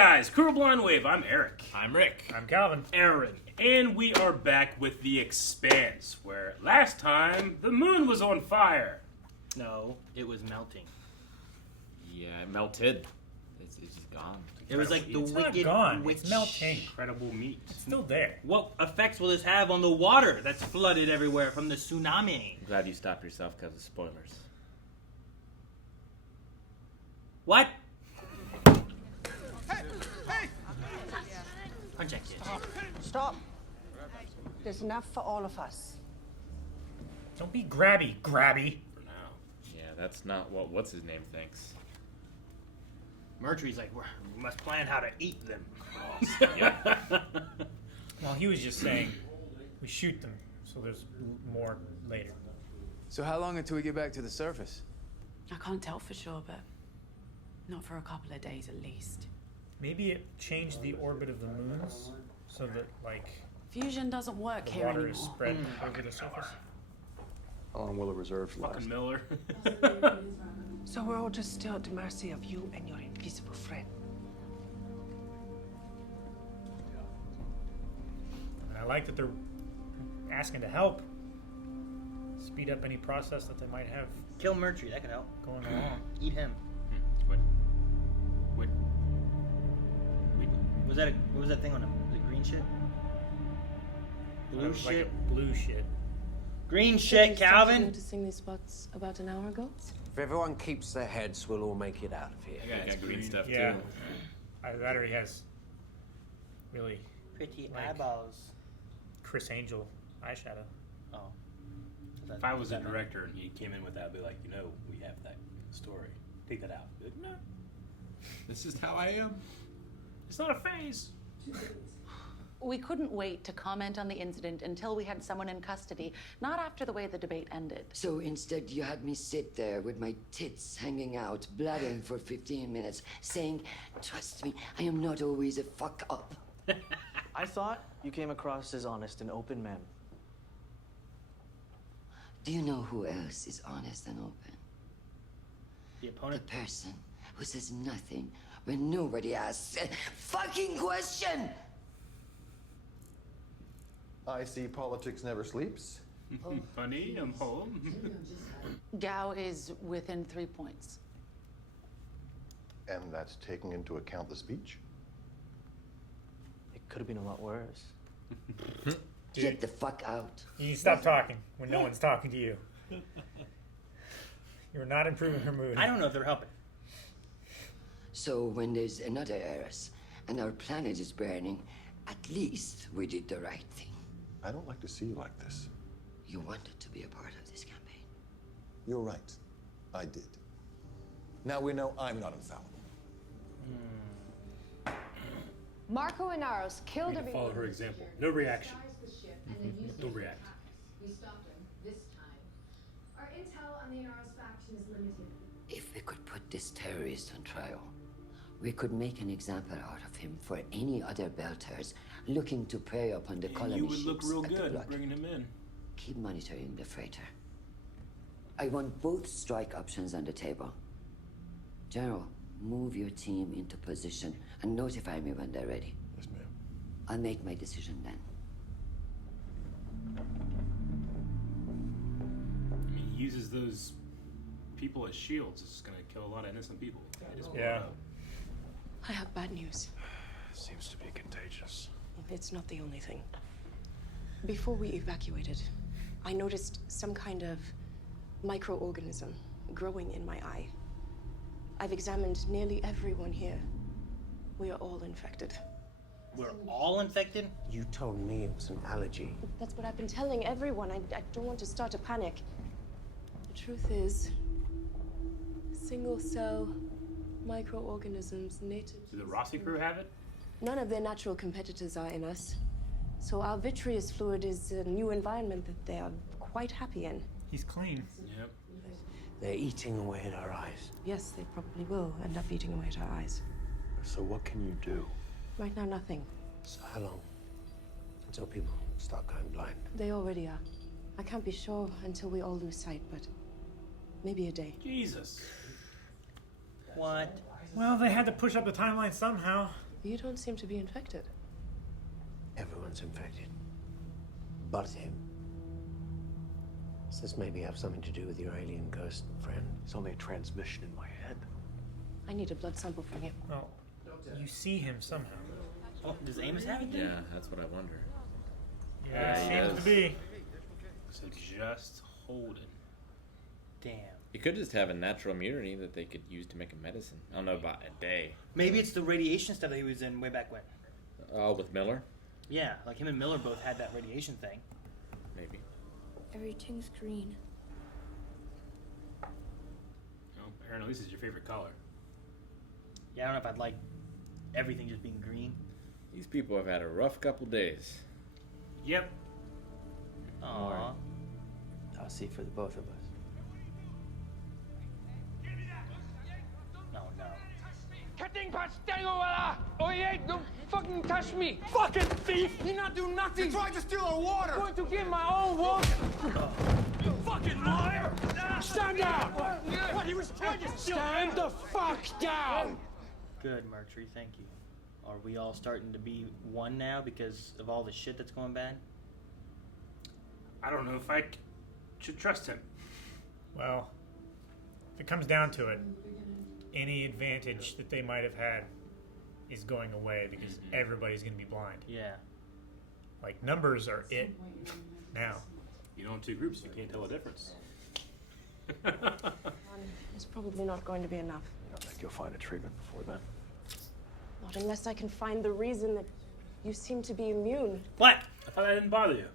guys, Crew Blind Wave. I'm Eric. I'm Rick. I'm Calvin. Aaron. And we are back with the Expanse, where last time the moon was on fire. No, it was melting. Yeah, it melted. It's just gone. It was like the It's wicked not gone. witch. It's melting. Incredible meat. It's still there. What effects will this have on the water that's flooded everywhere from the tsunami? I'm glad you stopped yourself because of spoilers. What? Punch that kid. Stop. There's enough for all of us. Don't be grabby. For now. Yeah, that's not what what's-his-name thinks. Mercury's like, we must plan how to eat them. Well, he was just saying we shoot them, so there's more later. So how long until we get back to the surface? I can't tell for sure, but not for a couple of days at least. Maybe it changed the orbit of the moons so that, like, Fusion doesn't work the here water anymore. is spread over the surface. How long will the reserves last? Fucking Miller. So we're all just still at the mercy of you and your invisible friend. And I like that they're asking to help speed up any process that they might have Kill Mercury, that could help. going along. Eat him. What? What was that thing on him? The green shit? Blue It was like shit? a blue shit. Green Did shit, you start Calvin! noticing these spots about an hour ago? If everyone keeps their heads, we'll all make it out of here. I got green stuff Yeah. too. That already has really Pretty Like- eyeballs. Chris Angel eyeshadow. Oh. If I was a director and he came in with that, I'd be like, we have that story. Take that out. Be like, no, This is how I am. it's not a phase. We couldn't wait to comment on the incident until we had someone in custody, not after the way the debate ended. So instead, you had me sit there with my tits hanging out, blabbing for 15 minutes, saying, "Trust me, I am not always a fuck up." I thought you came across as honest and open man. Do you know who else is honest and open? The The opponent? person who says nothing when nobody asks a fucking question. I see politics never sleeps. Funny, I'm home. Gao is within 3 points. And that's taking into account the speech? It could have been a lot worse. Get the fuck out. You need to stop talking when no one's talking to you. You're not improving her mood. I don't know if they're helping. So when there's another heiress and our planet is burning, at least we did the right thing. I don't like to see you like this. You wanted to be a part of this campaign. You're right. I did. Now we know I'm not infallible. Marco and Aros killed We follow her example. No reaction. Don't react. We stopped him this time. Our intel on the Inaros faction is limited. If we could put this terrorist on trial, we could make an example out of him for any other Belters looking to prey upon the colony You would look ships real at the good block. bringing him in. Keep monitoring the freighter. I want both strike options on the table. General, move your team into position and notify me when they're ready. Yes, ma'am. I'll make my decision then. I mean, he uses those people as shields. It's going to kill a lot of innocent people. Yeah. I have bad news. Seems to be contagious. It's not the only thing. Before we evacuated, I noticed some kind of microorganism growing in my eye. I've examined nearly everyone here. We are all infected. We're all infected? You told me it was an allergy. That's what I've been telling everyone. I don't want to start a panic. The truth is, single-cell microorganisms native. Do the Rossi crew have it? None of their natural competitors are in us. So our vitreous fluid is a new environment that they are quite happy in. He's clean. Yep. They're eating away at our eyes. Yes, they probably will end up eating away at our eyes. So what can you do? Right now, nothing. So how long? Until people start going blind. They already are. I can't be sure until we all lose sight, but maybe a day. Jesus. What? Well, they had to push up the timeline somehow. You don't seem to be infected. Everyone's infected. But him. Does this maybe have something to do with your alien ghost friend? It's only a transmission in my head. I need a blood sample from you. Well, you see him somehow. Oh, does Amos have it? Yeah, that's what I wonder. Yeah, he seems to does. be. So just Holden. Damn. You could just have a natural immunity that they could use to make a medicine. I don't know about a day. Maybe it's the radiation stuff that he was in way back when. Oh, with Miller? Yeah, like him and Miller both had that radiation thing. Maybe. Everything's green. No, Aaron, at least it's your favorite color. Yeah, I don't know if I'd like everything just being green. These people have had a rough couple days. Yep. Aww. I'll see for the both of us. No, no. Oh, yeah, don't fucking touch me! Fucking thief! You not do nothing! You tried to steal our water! I'm going to get my own water! You fucking liar! Stand down! What, he was trying to steal? Stand the fuck down! Good, Mercury, thank you. Are we all starting to be one now because of all the shit that's going bad? I don't know if I should trust him. Well, if it comes down to it, any advantage that they might have had is going away because everybody's going to be blind. Yeah. Like, numbers are it now. You know, in two groups, you can't tell the difference. It's probably not going to be enough. I don't think you'll find a treatment before then. Not unless I can find the reason that you seem to be immune. What? I thought that didn't bother you.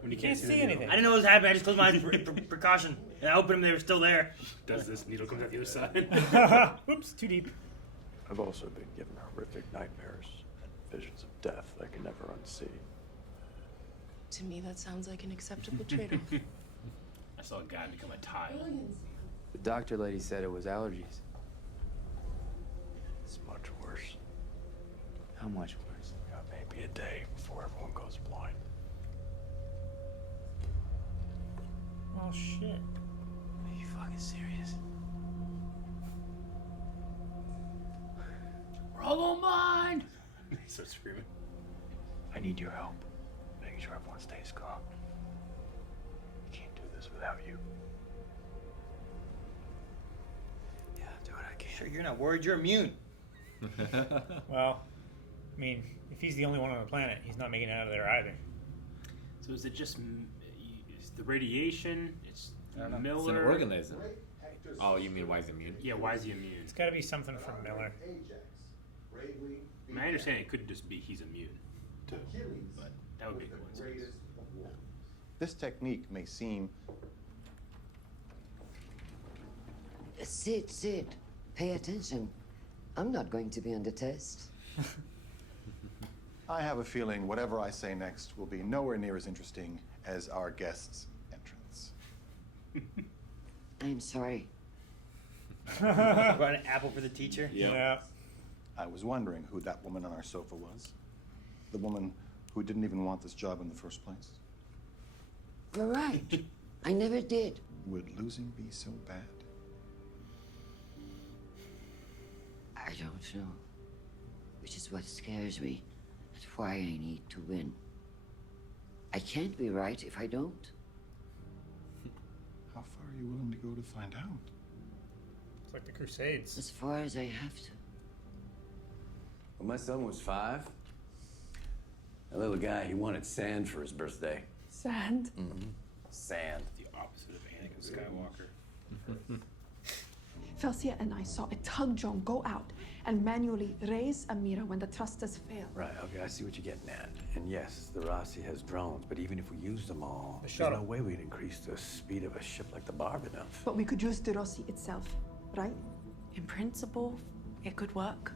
When you can't see the needle. anything. I didn't know what was happening. I just closed my eyes for precaution. And I opened them, they were still there. Does this needle come out the other side? Oops, too deep. I've also been given horrific nightmares and visions of death I can never unsee. To me, that sounds like an acceptable trade-off. I saw a guy become a tile. The doctor lady said it was allergies. It's much worse. How much worse? Yeah, maybe a day before everyone goes blind. Oh, shit. Are you fucking serious? We're all on blind! He starts screaming. I need your help, making sure everyone stays calm. I can't do this without you. Yeah, I'll do what I can. Sure, you're not worried. You're immune. Well, I mean, if he's the only one on the planet, he's not making it out of there either. So is it just is the radiation? It's Miller. It's an organism. Oh, you mean why is immune? Yeah, why is he immune? It's got to be something from Miller. I mean, I understand it could just be he's immune too, but that would be a coincidence. This technique may seem Sid, pay attention. I'm not going to be on the test. I have a feeling whatever I say next will be nowhere near as interesting as our guest's entrance. I'm sorry. Brought an apple for the teacher? Yeah. I was wondering who that woman on our sofa was. The woman who didn't even want this job in the first place. You're right. I never did. Would losing be so bad? I don't know. Which is what scares me. That's why I need to win. I can't be right if I don't. How far are you willing to go to find out? It's like the Crusades. As far as I have to. When my son was 5, a little guy, he wanted sand for his birthday. Sand? Mm-hmm. Sand. The opposite of Anakin Skywalker. Felsia and I saw a tug drone go out and manually raise a mirror when the thrusters fail. Right, okay, I see what you're getting at. And yes, the Rossi has drones, but even if we use them all, there's shuttle. no way we'd increase the speed of a ship like the Barb enough. But we could use the Rossi itself, right? In principle, it could work.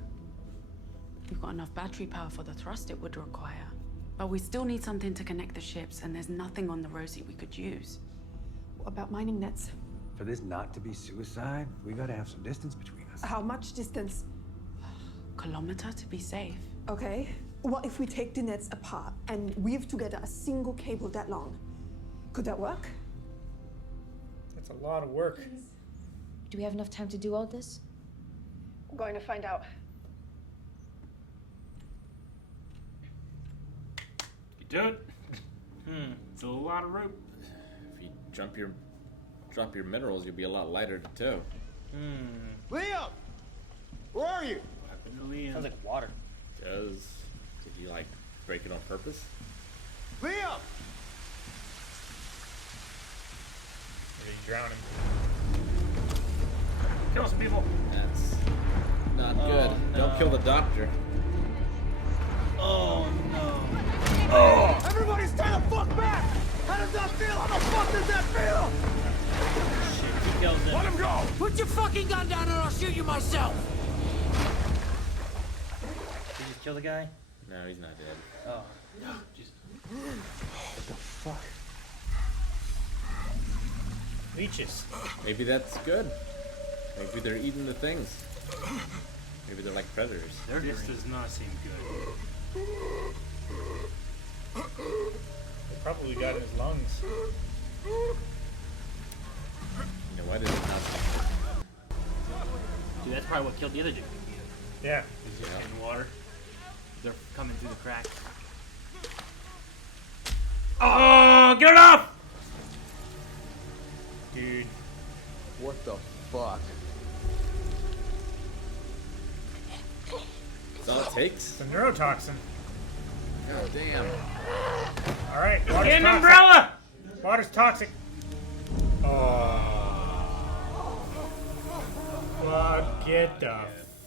We've got enough battery power for the thrust it would require. But we still need something to connect the ships, and there's nothing on the Rosie we could use. What about mining nets? For this not to be suicide, we gotta have some distance between us. How much distance? Kilometer to be safe. Okay. What if we take the nets apart and weave together a single cable that long? Could that work? That's a lot of work. Do we have enough time to do all this? I'm going to find out. Do it. It's a lot of rope. If you drop your minerals, you'll be a lot lighter to tow. Liam! Where are you? What happened to Liam? Sounds like water. Did you like break it on purpose? Liam! Or you drown him. Kill some people. That's not good. Don't kill the doctor. Oh no. Oh! Everybody's trying to fuck back! How does that feel? How the fuck does that feel? Shit, he kills him. Let him go! Put your fucking gun down or I'll shoot you myself! Did you just kill the guy? No, he's not dead. Oh. Jesus. What the fuck? Leeches. Maybe that's good. Maybe they're eating the things. Maybe they're like predators. This does not seem good. They probably got in his lungs. You know, why does it not seem good? Dude, that's probably what killed the other dude. Yeah. He's just in water. They're coming through the crack. Oh, get it off! Dude. What the fuck? That's all it takes? It's a neurotoxin. God damn. Alright, Get water's an toxic. umbrella! Water's toxic. Oh. Fuck, get the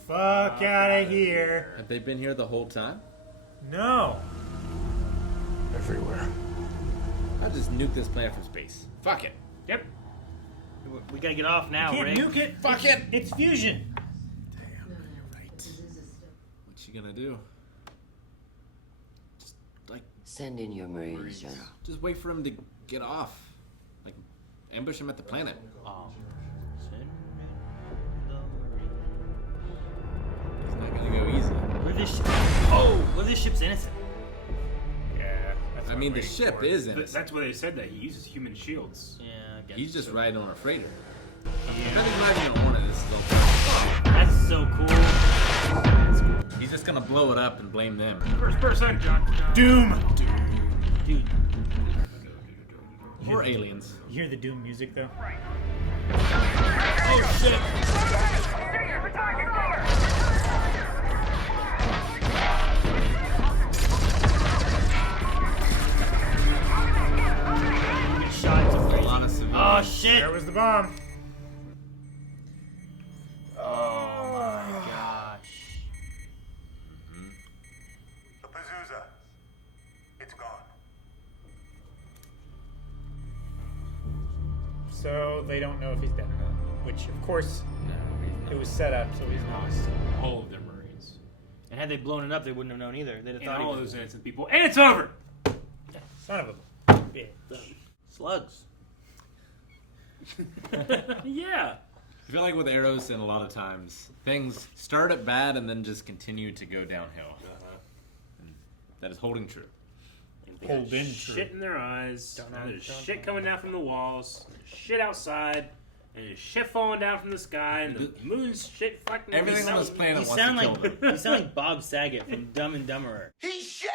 fuck out of here. Have they been here the whole time? No. Everywhere. I'll just nuke this planet from space. Fuck it. Yep. We gotta get off now, You can't Rick. nuke it. Fuck it. It's fusion. Damn, you're right. What you gonna do? Just, like, Send in your Marines, General. just wait for him to get off. Like, ambush him at the planet. Oh. It's not gonna go easy. What if this what if this ship's innocent? Yeah. That's I what mean, I'm the waiting ship for. is innocent. That's why they said that. He uses human shields. Yeah, I guess. He's just riding on a freighter. Yeah. I bet he's not even a Hornet. This is all. That's so cool. He's just gonna blow it up and blame them. First person. Doom. Dude. Or aliens. You hear the Doom music though? Oh shit. Get shot. It's A crazy. lot of civilians. Oh shit. There was the bomb. Oh my gosh. The Pazuzu. It's gone. So they don't know if he's dead or not. Which, of course, No, he's not. it was set up so he's not. All of their Marines. And had they blown it up, they wouldn't have known either. They'd have And thought all he those was innocent people. And it's over! Son of a bitch. slugs. Yeah. I feel like with Arrows, and a lot of times things start at bad and then just continue to go downhill. And that is holding true. Hold in Shit in their eyes. Now there's shit coming down from the walls. Shit outside. And there's shit falling down from the sky. And the moon's shit fucking. Everything on this planet You wants sound to kill like them. you sound like Bob Saget from Dumb and Dumberer. He shit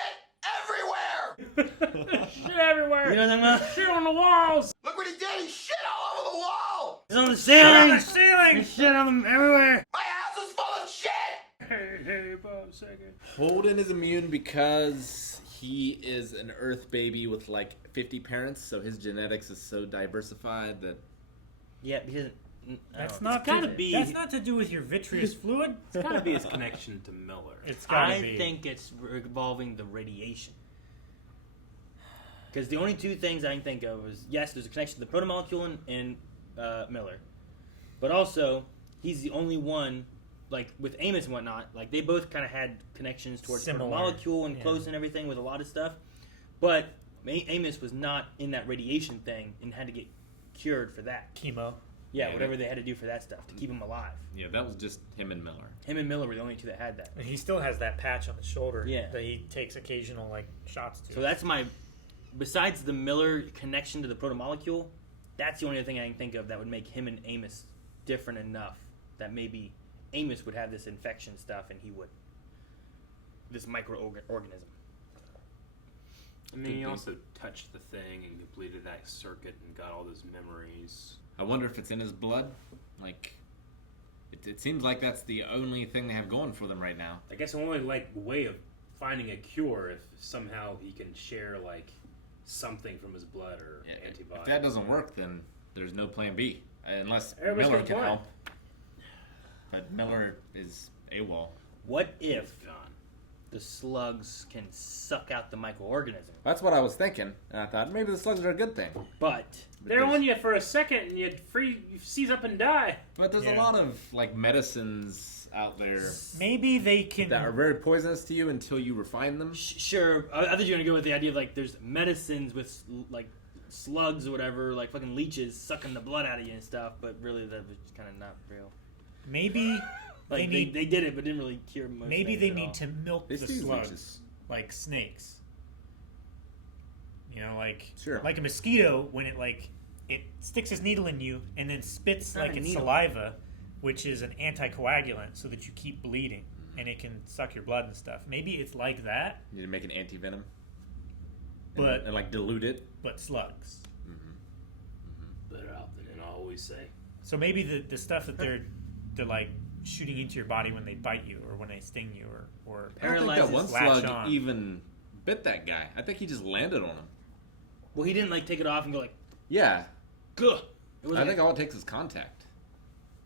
everywhere! Shit everywhere. You know what I'm talking about? Shit on the walls. Look what he did! He shit all over the wall! It's on the ceiling. On the ceiling. There's shit on them everywhere. My house is full of shit! Hey, Bob Saget. Holden is immune because he is an Earth baby with like 50 parents, so his genetics is so diversified that. Yeah, because That's it's not gotta to, be. That's not to do with your vitreous fluid. It's gotta be his connection to Miller. It's gotta I be. think it's involving the radiation. Because the only two things I can think of is, yes, there's a connection to the protomolecule and Miller. But also, he's the only one, like with Amos and whatnot, like they both kind of had connections towards the Similar. molecule and close and everything with a lot of stuff. But Amos was not in that radiation thing and had to get cured for that. Chemo. Yeah, Yeah, whatever they had to do for that stuff to keep him alive. Yeah, that was just him and Miller. Him and Miller were the only two that had that. And he still has that patch on his shoulder. Yeah. That he takes occasional like shots to. So that's my. Besides the Miller connection to the protomolecule, that's the only other thing I can think of that would make him and Amos different enough that maybe Amos would have this infection stuff and he would. This microorganism. I mean, he also touched the thing and completed that circuit and got all those memories. I wonder if it's in his blood. Like, it seems like that's the only thing they have going for them right now. I guess the only way of finding a cure if somehow he can share something from his blood or antibodies. If that doesn't work, then there's no plan B unless Everybody's Miller got a can plan. help. But Miller is AWOL. What if the slugs can suck out the microorganism? That's what I was thinking, and I thought maybe the slugs are a good thing. But they're on you for a second and you seize up and die. But there's a lot of medicines out there. Maybe they can that are very poisonous to you until you refine them. Sure, I think you're gonna go with the idea of there's medicines with slugs or whatever, fucking leeches sucking the blood out of you and stuff. But really, that was kind of not real. Maybe they did it, but didn't really cure most. Maybe they need all. to milk They the still use slugs leeches. like snakes. Sure. Like a mosquito when it sticks its needle in you and then spits Not a its needle. saliva, which is an anticoagulant, so that you keep bleeding and it can suck your blood and stuff. Maybe it's like that. You need to make an anti-venom. But and dilute it. But slugs. Better out than in, I always say. So maybe the stuff that they're shooting into your body when they bite you or when they sting you or I don't think that one slug on. even bit that guy. I think he just landed on him. Well, he didn't take it off and go Yeah. Good. I think all it takes is contact.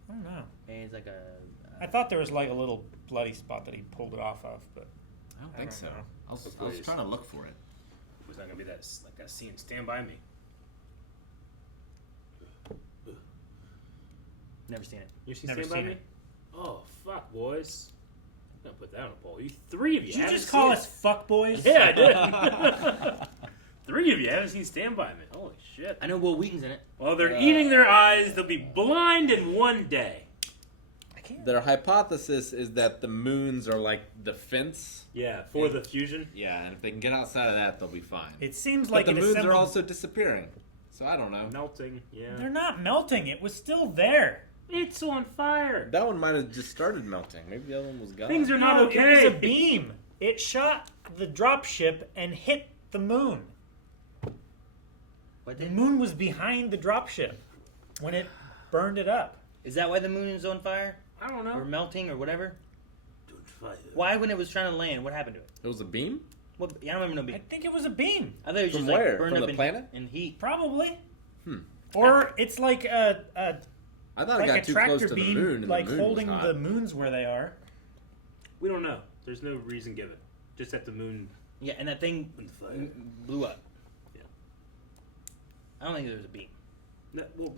I don't know. And it's like a. I thought there was a little bloody spot that he pulled it off of, but I don't think so. know. I was trying to look for it. Was that gonna be that scene? Stand by Me. Never seen it. You seen Never Stand by seen Me? it. Oh fuck, boys! I'm gonna put that on a poll. You three of you. Did you haven't just call seen us fuck boys? it. Yeah, I did. Three of you haven't seen Stand by Me. Holy shit! I know Will Wheaton's in it. Well, they're eating their eyes. They'll be blind in one day. Their hypothesis is that the moons are like the fence. Yeah, for the fusion. Yeah, and if they can get outside of that, they'll be fine. It seems But like the it moons are assembled- also disappearing. So I don't know. Melting. Yeah. They're not melting. It was still there. It's on fire. That one might have just started melting. Maybe the other one was gone. Things are not No, okay. It was a beam. It shot the dropship and hit the moon. The moon was behind the dropship when it burned it up. Is that why the moon is on fire? I don't know. Or melting or whatever? Don't fight it. Why, when it was trying to land, what happened to it? It was a beam? Well, I don't remember no I beam. think it was a beam. I thought it was From just where? burned From up the in, planet? in heat. Probably. Hmm. Or it's like a I thought like it got a too tractor close to the beam, moon, and the moon was holding hot. the moons where they are. We don't know. There's no reason given. Just that the moon. Yeah, and that thing blew up. Yeah. I don't think there was a beam.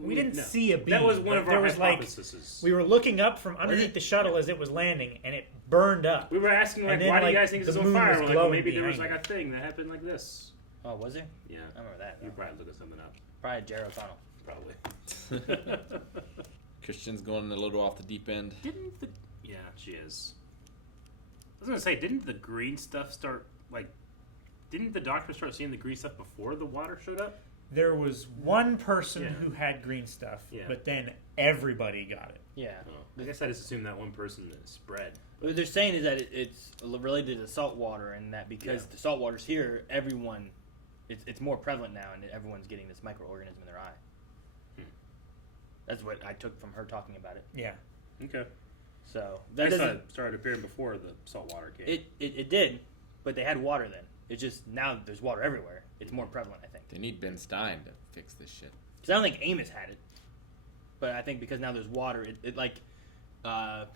We didn't see a beam. That was one but of there our was hypotheses. we were looking up from underneath the shuttle as it was landing, and it burned up. We were asking And then, why do you guys think the it's on moon fire? was We're like, well, glowing maybe there was behind a thing that happened like this. Oh, was there? Yeah. I remember that. You probably look something up. Probably Jared O'Connell. Probably. Christian's going a little off the deep end. Yeah, she is. I was gonna say, didn't the green stuff start Didn't the doctor start seeing the green stuff before the water showed up? There was one person Yeah. who had green stuff, Yeah. but then everybody got it. Yeah. I guess I just assumed that one person that spread. What they're saying is that it's related to salt water, and that because the salt water's here, everyone, it's more prevalent now, and everyone's getting this microorganism in their eye. That's what I took from her talking about it. Yeah. Okay. So I that guess doesn't. it started appearing before the salt water came. It did, but they had water then. It's just now there's water everywhere. It's more prevalent, I think. They need Ben Stein to fix this shit. Because I don't think Amos had it, but I think because now there's water, it's like a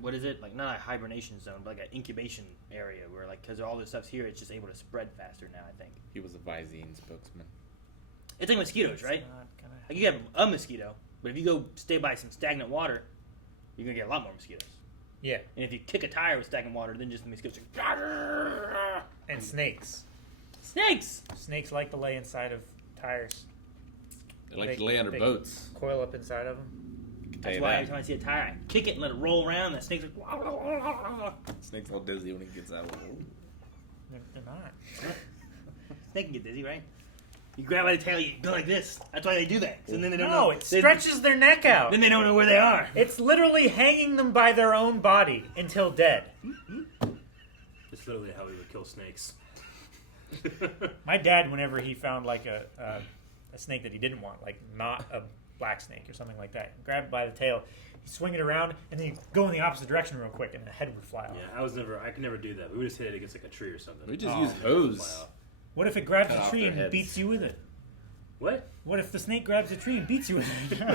what is it? Like not a hibernation zone, but like an incubation area where because all this stuff's here, it's just able to spread faster now. I think He was a Visine spokesman. it's like mosquitoes, right? Like you have a mosquito, but if you go stay by some stagnant water, you're gonna get a lot more mosquitoes. Yeah. And if you kick a tire with stagnant water, then just the mosquitoes. And snakes. Snakes. Snakes like to lay inside of tires. They like to lay under boats. Coil up inside of them. That's why every time I see a tire, I kick it and let it roll around. And the snake's like. Snake's all dizzy when he gets out. They're not. Snake can get dizzy, right? You grab by the tail, you go like this. That's why they do that. So then they don't No, know. it stretches their neck out. Then they don't know where they are. It's literally hanging them by their own body until dead. It's literally how we would kill snakes. My dad, whenever he found like a snake that he didn't want, like not a black snake or something like that, grab it by the tail, he'd swing it around, and then he'd go in the opposite direction real quick, and the head would fly off. Yeah, I could never do that. We would just hit it against like a tree or something. We just use hose. What if it grabs Cut a off tree their and heads. beats you with it? What? What if the snake grabs a tree and beats you with it? Like,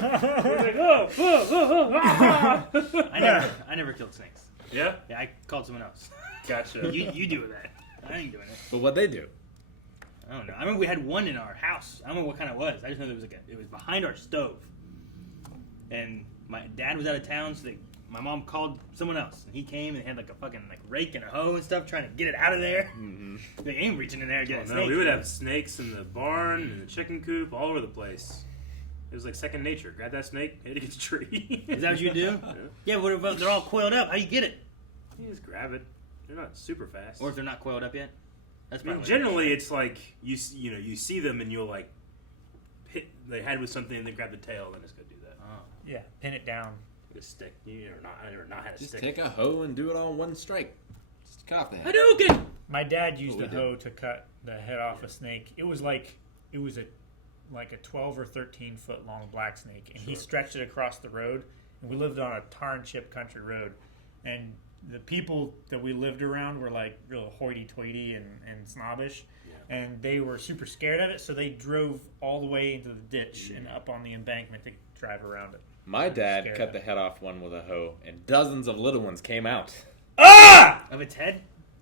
I never killed snakes. Yeah? Yeah, I called someone else. Gotcha. you do that. I ain't doing it. But what'd they do? I don't know. I remember we had one in our house. I don't know what kind it was. I just know there was it was behind our stove. And my dad was out of town, so my mom called someone else. And he came and had like a fucking rake and a hoe and stuff trying to get it out of there. Mm-hmm. They ain't reaching in there to get a snake. We would have snakes in the barn, in the chicken coop, all over the place. It was like second nature. Grab that snake, hit it against a tree. Is that what you do? Yeah, what about they're all coiled up? How you get it? You just grab it. They're not super fast. Or if they're not coiled up yet? That's I mean, probably generally it's like you see them and you'll like hit the head with something and then grab the tail and then just go do that. Oh. Yeah, pin it down. With a stick. I never not had a Just stick. take a hoe and do it all in one strike. Just cut off the head. Hadouken! My dad used What a we did. hoe to cut the head off a snake. It was a 12 or 13 foot long black snake, and he stretched it across the road. And we lived on a tar and chip country road, and the people that we lived around were like real hoity-toity and snobbish, and they were super scared of it. So they drove all the way into the ditch and up on the embankment to drive around it. My dad cut the head off one with a hoe, and dozens of little ones came out. Of its head?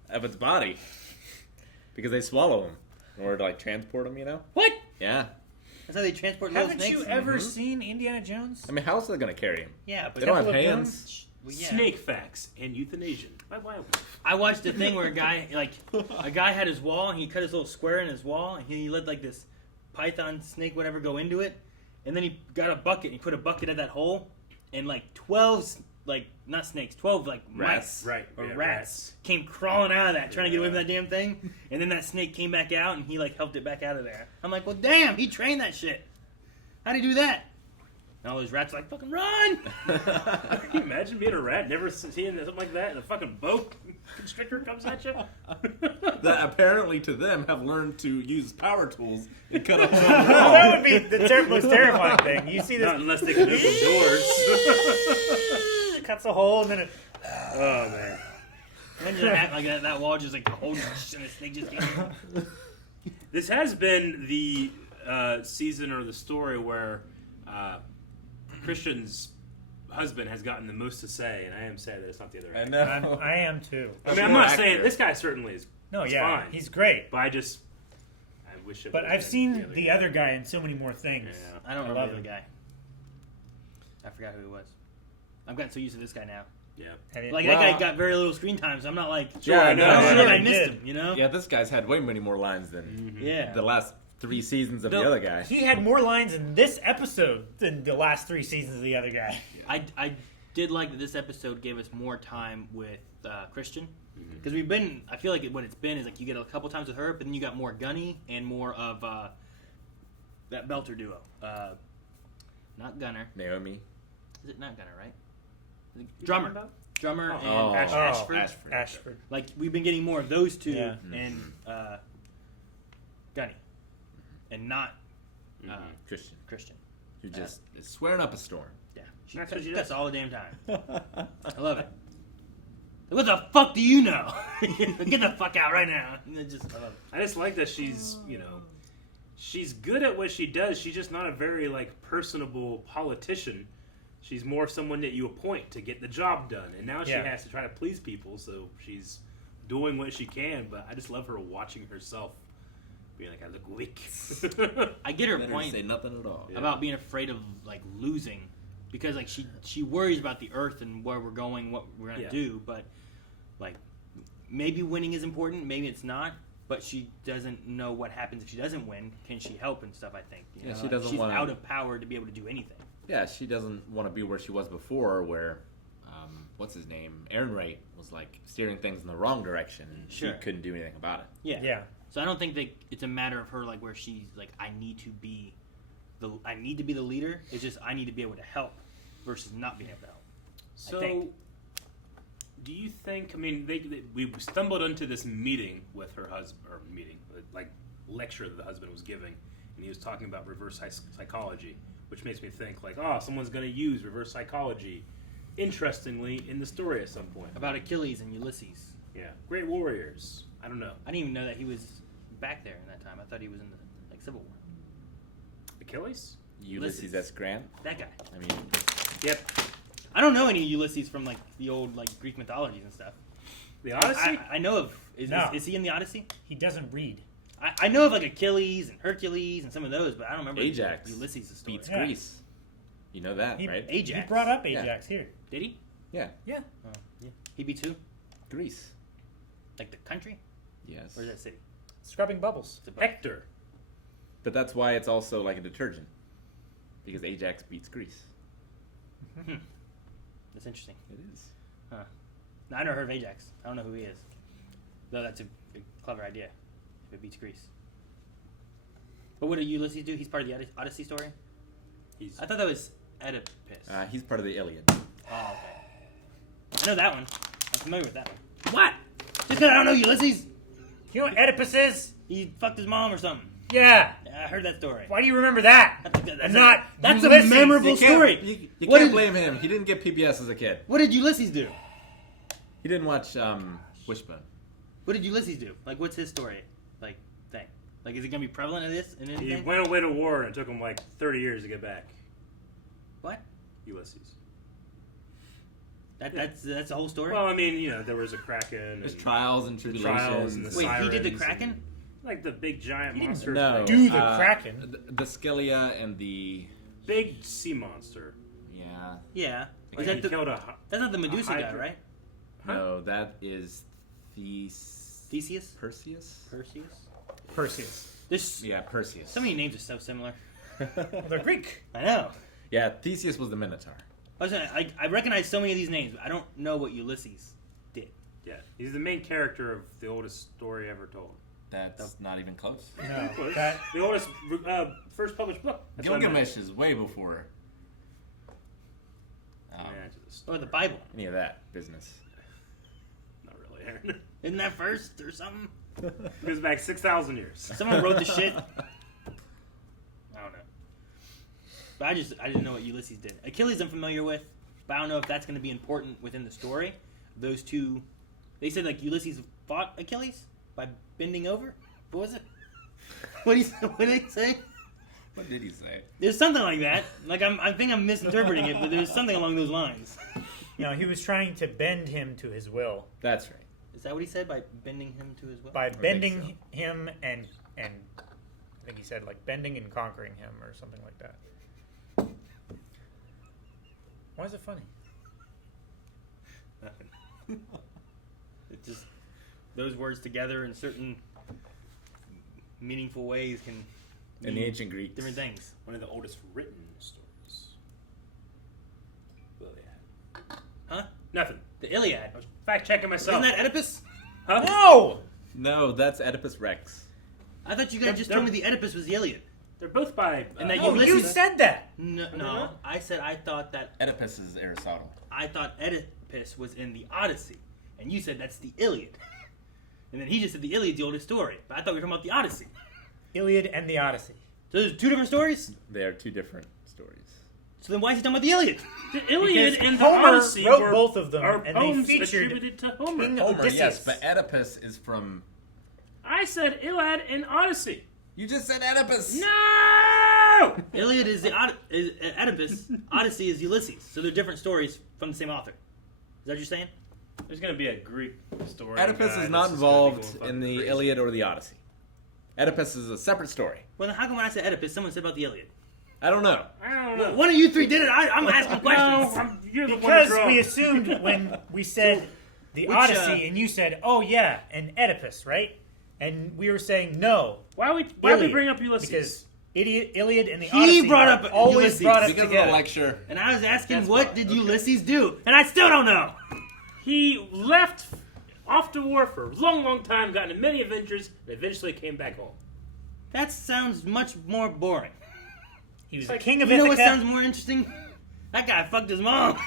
Of its body. Because they swallow them in order to like transport them, you know? What? Yeah. That's how they transport little Haven't snakes? you ever seen Indiana Jones? I mean, how else are they going to carry him? Yeah, but they don't have Temple of Doom? hands. Well, yeah. Snake facts and euthanasia. I watched a thing where a guy had his wall and he cut his little square in his wall and he let like this python snake whatever go into it, and then he got a bucket and he put a bucket at that hole, and like 12 not snakes, 12 like Rats. mice or rats came crawling out of that trying to get away from that damn thing, and then that snake came back out and he like helped it back out of there. I'm like, well, damn, he trained that shit. How'd he do that? And all those rats are like, fucking run! Can you imagine being a rat, never seeing something like that, and a fucking boa constrictor comes at you? That apparently to them have learned to use power tools and cut a hole. That would be the most terrifying thing. You see this? Not unless they can open doors. It cuts a hole and then it. Oh man! And then just act like that wall just like holds and the snake just came in. This has been the season or the story where Christian's husband has gotten the most to say, and I am sad that it's not the other actor. I am too. I mean, I'm not saying this guy certainly is. No, is yeah, fine, he's great. But I wish it. But would've I've been seen the other guy in so many more things. Yeah. I don't I remember love the him. guy. I forgot who it was. I've gotten so used to this guy now. Yeah. Like that guy got very little screen time, so I'm not like Sure, I know. I Yeah, missed him. You know? Yeah, this guy's had way many more lines than Yeah. the last 3 seasons of the other guy. He had more lines in this episode than the last 3 seasons of the other guy. I did like that this episode gave us more time with Christian. Because we've been, I feel like what it's been is like you get a couple times with her, but then you got more Gunny and more of that Belter duo. Not Gunner. Naomi. Is it not Gunner, right? Drummer. Drummer and Oh. Ashford. Like, we've been getting more of those two Yeah. and Gunny. And not Christian. Who just is swearing up a storm. Yeah. That's what she cuts does. all the damn time. I love it. What the fuck do you know? Get the fuck out right now. I love it. I just like that she's, she's good at what she does. She's just not a very personable politician. She's more someone that you appoint to get the job done, and now she has to try to please people. So she's doing what she can. But I just love her watching herself, being like, I look weak. I get her Let her point say nothing at all. about being afraid of losing, because she worries about the Earth and where we're going, what we're gonna do. But maybe winning is important, maybe it's not. But she doesn't know what happens if she doesn't win. Can she help and stuff? I think. She doesn't. She's wanna... out of power to be able to do anything. Yeah, she doesn't want to be where she was before, where what's his name, Aaron Wright was steering things in the wrong direction, and she couldn't do anything about it. Yeah. So I don't think that it's a matter of her where she's I need to be the leader. It's just I need to be able to help versus not being able to help. So, I think. Do you think? I mean, we stumbled into this meeting with her husband, or lecture that the husband was giving, and he was talking about reverse psychology, which makes me think like, oh, someone's going to use reverse psychology, interestingly, in the story at some point. About Achilles and Ulysses. Yeah, great warriors. I don't know. I didn't even know that he was back there in that time. I thought he was in the Civil War. Achilles? Ulysses S. Grant? That guy. I mean, yep. I don't know any Ulysses from the old Greek mythologies and stuff. The Odyssey? I know of. No. Is he in the Odyssey? He doesn't read. I know of Achilles and Hercules and some of those, but I don't remember Ajax Ulysses' story. beats Greece. You know that, right? Ajax. He brought up Ajax here. Did he? Yeah. Yeah. Oh, yeah. He beats who? Greece. Like the country? Yes. Or is that city? Scrubbing bubbles. Hector. But that's why it's also like a detergent. Because Ajax beats Greece. That's interesting. It is. Huh. No, I never heard of Ajax. I don't know who he is. Though that's a clever idea. If it beats Greece. But what did Ulysses do? He's part of the Odyssey story? I thought that was Oedipus. He's part of the Iliad. Oh, okay. I know that one. I'm familiar with that one. What? Just because I don't know Ulysses? You know what Oedipus is? He fucked his mom or something. Yeah. I heard that story. Why do you remember that? That's a memorable story. You can't blame him. He didn't get PBS as a kid. What did Ulysses do? He didn't watch Wishbone. What did Ulysses do? What's his story? Thing? Is it gonna be prevalent in this? He went away to war and it took him 30 years to get back. What? Ulysses. That's the whole story. Well, I mean, there was a kraken. There's trials and tribulations. And the Wait, sirens he did the kraken? The big giant monster. No, do the kraken. The Scalia and the big sea monster. Yeah. Yeah. He killed that's not the Medusa guy, right? Huh? No, that is Theseus? Perseus? Perseus. Yeah, Perseus. So many names are so similar. Well, they're Greek. I know. Yeah, Theseus was the Minotaur. I recognize so many of these names, but I don't know what Ulysses did. Yeah, he's the main character of the oldest story ever told. That's not even close. No. The oldest first published book. That's Gilgamesh is way before. Or the Bible. Any of that business. Not really, Aaron. Isn't that first or something? It goes back 6,000 years. Someone wrote the shit. I don't know. But I didn't know what Ulysses did. Achilles I'm familiar with, but I don't know if that's going to be important within the story. Those two, they said Ulysses fought Achilles by bending over. What was it? What did he say? What did he say? There's something like that. I think I'm misinterpreting it, but there's something along those lines. No, he was trying to bend him to his will. That's right. Is that what he said? By bending him to his will? By bending him and I think he said bending and conquering him or something like that. Why is it funny? It just those words together in certain meaningful ways can in the ancient Greeks different things. One of the oldest written stories. Iliad. Huh? Nothing. The Iliad. I was fact checking myself. Isn't that Oedipus? Huh? No! No, that's Oedipus Rex. I thought you guys just told me the Oedipus was the Iliad. They're both by. And that no, Ulysses, you said that. No, I said I thought that Oedipus is Aristotle. I thought Oedipus was in the Odyssey, and you said that's the Iliad. And then he just said the Iliad's the oldest story, but I thought we were talking about the Odyssey. Iliad and the Odyssey. So there's two different stories? They are two different stories. So then why is he talking about the Iliad? The Iliad and the Homer Odyssey wrote both of them, are and poems they featured attributed to Homer. King Homer, Odysseus. yes, but Oedipus is from... I said Iliad and Odyssey. You just said Oedipus. No! Iliad is is Oedipus. Odyssey is Ulysses. So they're different stories from the same author. Is that what you're saying? There's going to be a Greek story. Oedipus is not involved in the Iliad or the Odyssey. Oedipus is a separate story. Well, then how come when I said Oedipus, someone said about the Iliad? I don't know. I don't know. Well, one of you three did it. I'm asking questions. You're the Because one we assumed when we said the Odyssey, and you said, "Oh yeah, and Oedipus," right? And we were saying no. Why we bring up Ulysses? Because Iliad and the He Odyssey brought up always Ulysses brought us because together. of the lecture. And I was asking, what did Ulysses do? And I still don't know. He left off to war for a long, long time, got into many adventures, and eventually came back home. That sounds much more boring. He was the king of You know what Ithaca. sounds more interesting? That guy fucked his mom.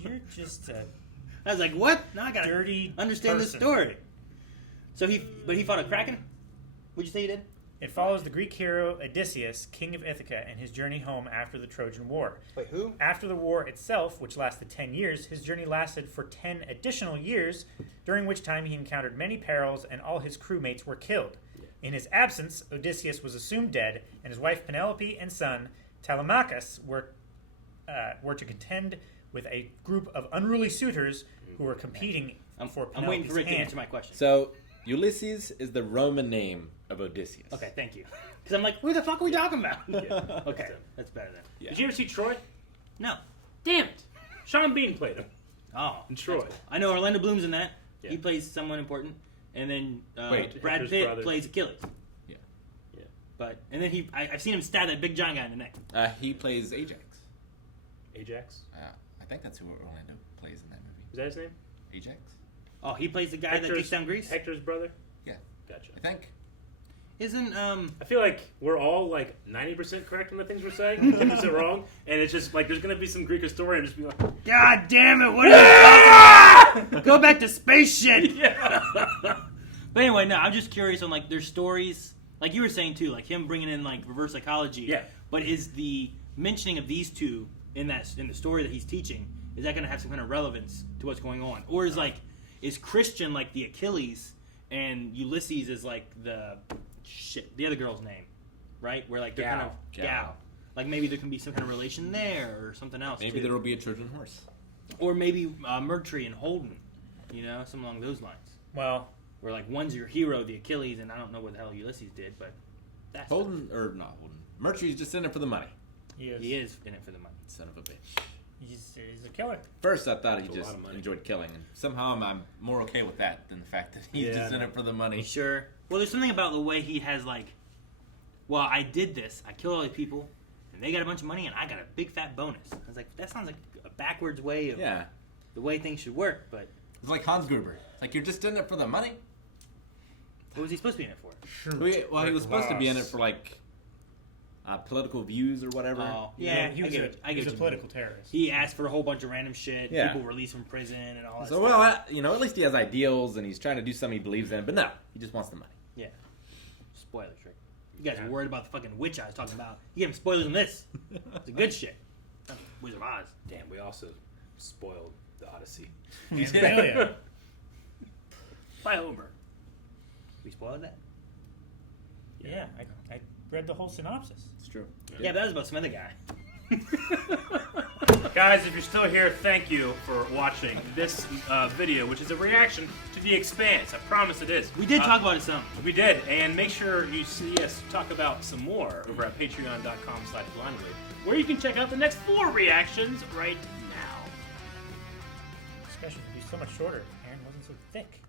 You're just a I was like, what? Now I gotta understand this person. story. So he fought a kraken? What'd you say he did? It follows the Greek hero Odysseus, king of Ithaca, and his journey home after the Trojan War. Wait, who? After the war itself, which lasted 10 years, his journey lasted for 10 additional years, during which time he encountered many perils and all his crewmates were killed. In his absence, Odysseus was assumed dead, and his wife Penelope and son Telemachus were to contend with a group of unruly suitors who were competing for Penelope's I'm waiting for Rick to hand. answer my question. So, Ulysses is the Roman name of Odysseus. Okay, thank you. Because I'm like, who the fuck are we talking about? Yeah. Okay, that's better then. Yeah. Did you ever see Troy? No. Damn it. Sean Bean played him. Oh. In Troy. Cool. I know Orlando Bloom's in that. Yeah. He plays someone important. And then Wait, Brad Hector's Pitt brother. plays Achilles. Yeah. Yeah. But and then I've seen him stab that big giant guy in the neck. He plays Ajax. Ajax? I think that's who Orlando plays in that movie. Is that his name? Ajax? Oh, he plays the guy that kicks down Greece? Hector's brother? Yeah. Gotcha. I think. Isn't I feel like we're all like 90% correct on the things we're saying, and 10% wrong, and it's just like there's gonna be some Greek historian just be like, God damn it, what are you talking about? Go back to space shit. Yeah. But anyway, no, I'm just curious on like their stories, like you were saying too, like him bringing in like reverse psychology. Yeah. But is the mentioning of these two in the story that he's teaching, is that going to have some kind of relevance to what's going on, or is Christian like the Achilles and Ulysses is like the other girl's name, right? Where like they're kind of Gal. Like maybe there can be some kind of relation there or something else. Maybe too. there will be a Trojan horse. Or maybe Mercury and Holden, something along those lines. Well, where like one's your hero, the Achilles, and I don't know what the hell Ulysses did, but that's Holden, or not Holden. Mercury's just in it for the money. He is. He is in it for the money. Son of a bitch. He's a killer. First, I thought he That's a just lot of money. enjoyed killing, and somehow I'm more okay with that than the fact that he's just in it for the money. Sure. Well, there's something about the way he has like, well, I did this, I killed all these people, and they got a bunch of money, and I got a big fat bonus. I was like, that sounds like a backwards way of the way things should work, but it's like Hans Gruber. It's like you're just in it for the money. What was he supposed to be in it for? Well, he was supposed to be in it for like political views or whatever. Oh, He was a political terrorist. He asked for a whole bunch of random shit. Yeah. People released from prison and all that So, stuff. well, at least he has ideals and he's trying to do something he believes in. But no, he just wants the money. Yeah. Spoilers, Rick. You guys were worried about the fucking witch I was talking about. You gave him spoilers on this. It's a good shit. Wizard of Oz. Damn, we also spoiled the Odyssey. Yeah. By Homer. We spoiled that? Yeah, I read the whole synopsis. It's true. Yeah, but that was about some other guy. Guys, if you're still here, thank you for watching this video, which is a reaction to The Expanse. I promise it is. We did talk about it some. We did, and make sure you see us talk about some more over at patreon.com/blindly, where you can check out the next 4 reactions right now. Discussion would be so much shorter if Aaron wasn't so thick.